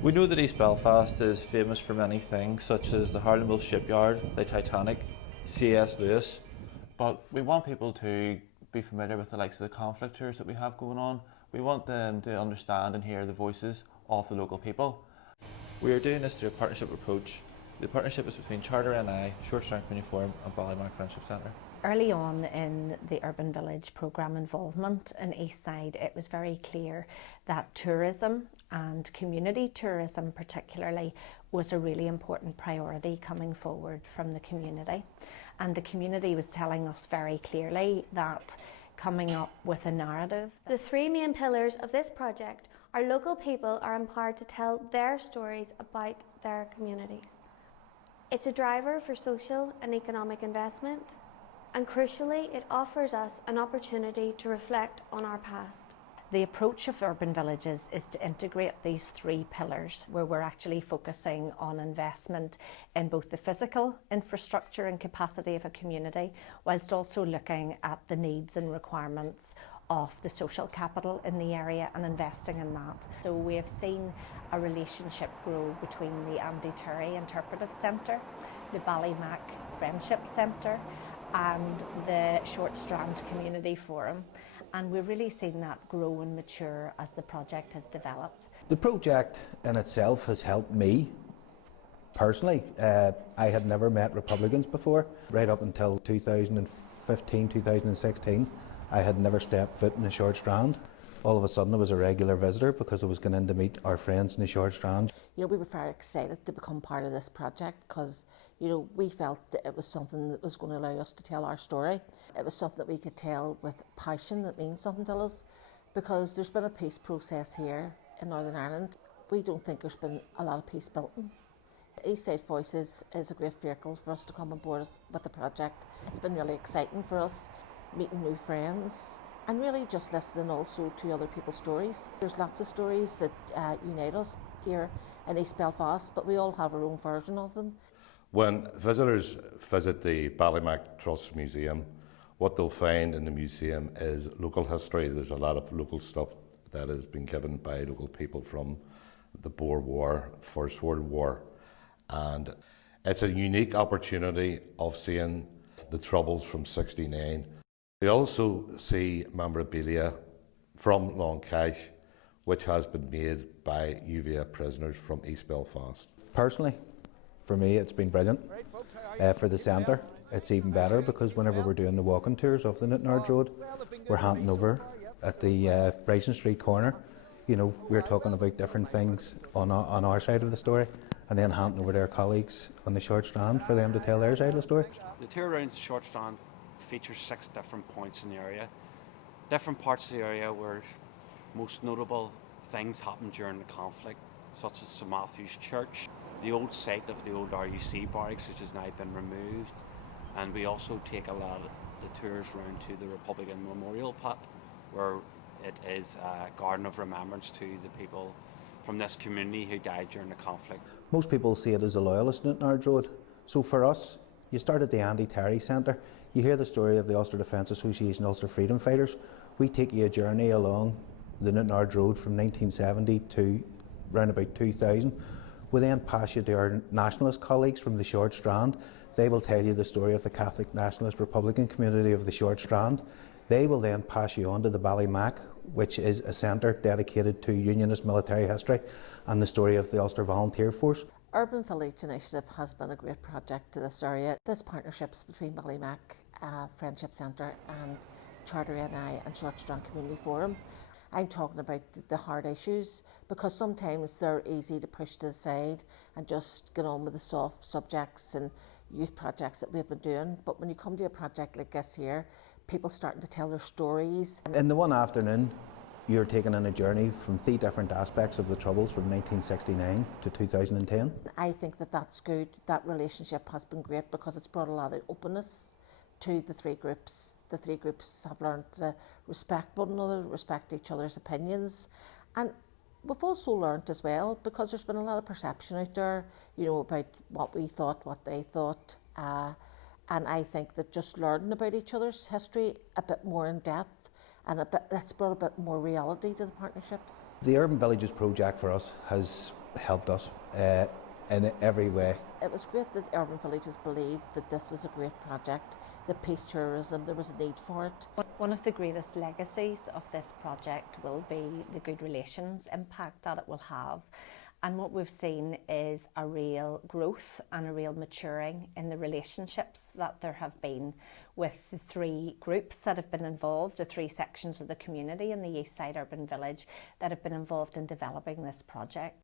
We know that East Belfast is famous for many things, such as the Harlandville Shipyard, the Titanic, C.S. Lewis, but we want people to be familiar with the likes of the conflict tours that we have going on. We want them to understand and hear the voices of the local people. We are doing this through a partnership approach. The partnership is between Charter NI, Short Strand Community Forum and Ballymac Friendship Centre. Early on in the Urban Village programme involvement in Eastside, it was very clear that tourism and community tourism particularly was a really important priority coming forward from the community. And the community was telling us very clearly that coming up with a narrative. The three main pillars of this project are local people are empowered to tell their stories about their communities. It's a driver for social and economic investment, and crucially, it offers us an opportunity to reflect on our past. The approach of urban villages is to integrate these three pillars, where we're actually focusing on investment in both the physical infrastructure and capacity of a community, whilst also looking at the needs and requirements of the social capital in the area and investing in that. So we have seen a relationship grow between the Andy Turry Interpretive Centre, the Ballymac Friendship Centre and the Short Strand Community Forum, and we've really seen that grow and mature as the project has developed. The project in itself has helped me personally. I had never met Republicans before. Right up until 2015, 2016, I had never stepped foot in the Short Strand. All of a sudden I was a regular visitor because I was going in to meet our friends in the Short Strand. We were very excited to become part of this project because we felt that it was something that was going to allow us to tell our story. It was something that we could tell with passion that means something to us, because there's been a peace process here in Northern Ireland. We don't think there's been a lot of peace built in. EastSide Voices is a great vehicle for us to come on board with the project. It's been really exciting for us, meeting new friends and really just listening also to other people's stories. There's lots of stories that unite us here in East Belfast, but we all have our own version of them. When visitors visit the Ballymac Trust Museum, what they'll find in the museum is local history. There's a lot of local stuff that has been given by local people from the Boer War, First World War, and it's a unique opportunity of seeing the troubles from '69. We also see memorabilia from Long Cash, which has been made by UVA prisoners from East Belfast. Personally, for me, it's been brilliant. For the centre, it's even better because whenever we're doing the walking tours of the Newtownards Road, we're handing over at the Bryson Street corner. We're talking about different things on our side of the story, and then handing over to our colleagues on the Short Strand for them to tell their side of the story. The tour around the Short Strand features 6 different points in the area. Different parts of the area where most notable things happened during the conflict, such as St Matthew's Church, the old site of the old RUC barracks, which has now been removed, and we also take a lot of the tours around to the Republican Memorial Pit, where it is a garden of remembrance to the people from this community who died during the conflict. Most people see it as a loyalist Newtownards Road, so for us, you start at the Andy Turry Centre, you hear the story of the Ulster Defence Association Ulster Freedom Fighters. We take you a journey along the Newtownards Road from 1970 to round about 2000. We then pass you to our nationalist colleagues from the Short Strand. They will tell you the story of the Catholic Nationalist Republican community of the Short Strand. They will then pass you on to the Ballymac, which is a centre dedicated to Unionist military history and the story of the Ulster Volunteer Force. Urban Village Initiative has been a great project to this area. There's partnerships between Ballymac Friendship Centre and Charter NI and Short Strand Community Forum. I'm talking about the hard issues, because sometimes they're easy to push to the side and just get on with the soft subjects and youth projects that we've been doing. But when you come to a project like this here, people starting to tell their stories. In the one afternoon, you're taken on a journey from 3 different aspects of the Troubles from 1969 to 2010. I think that that's good. That relationship has been great because it's brought a lot of openness to the 3 groups. The 3 groups have learned to respect one another, respect each other's opinions, and we've also learned as well, because there's been a lot of perception out there, about what we thought, what they thought, and I think that just learning about each other's history a bit more in depth and that's brought a bit more reality to the partnerships. The Urban Villages project for us has helped us in every way. It was great that Urban Villages believed that this was a great project, the peace tourism, there was a need for it. One of the greatest legacies of this project will be the good relations impact that it will have. And what we've seen is a real growth and a real maturing in the relationships that there have been with the three groups that have been involved, the three sections of the community in the Eastside Urban Village that have been involved in developing this project.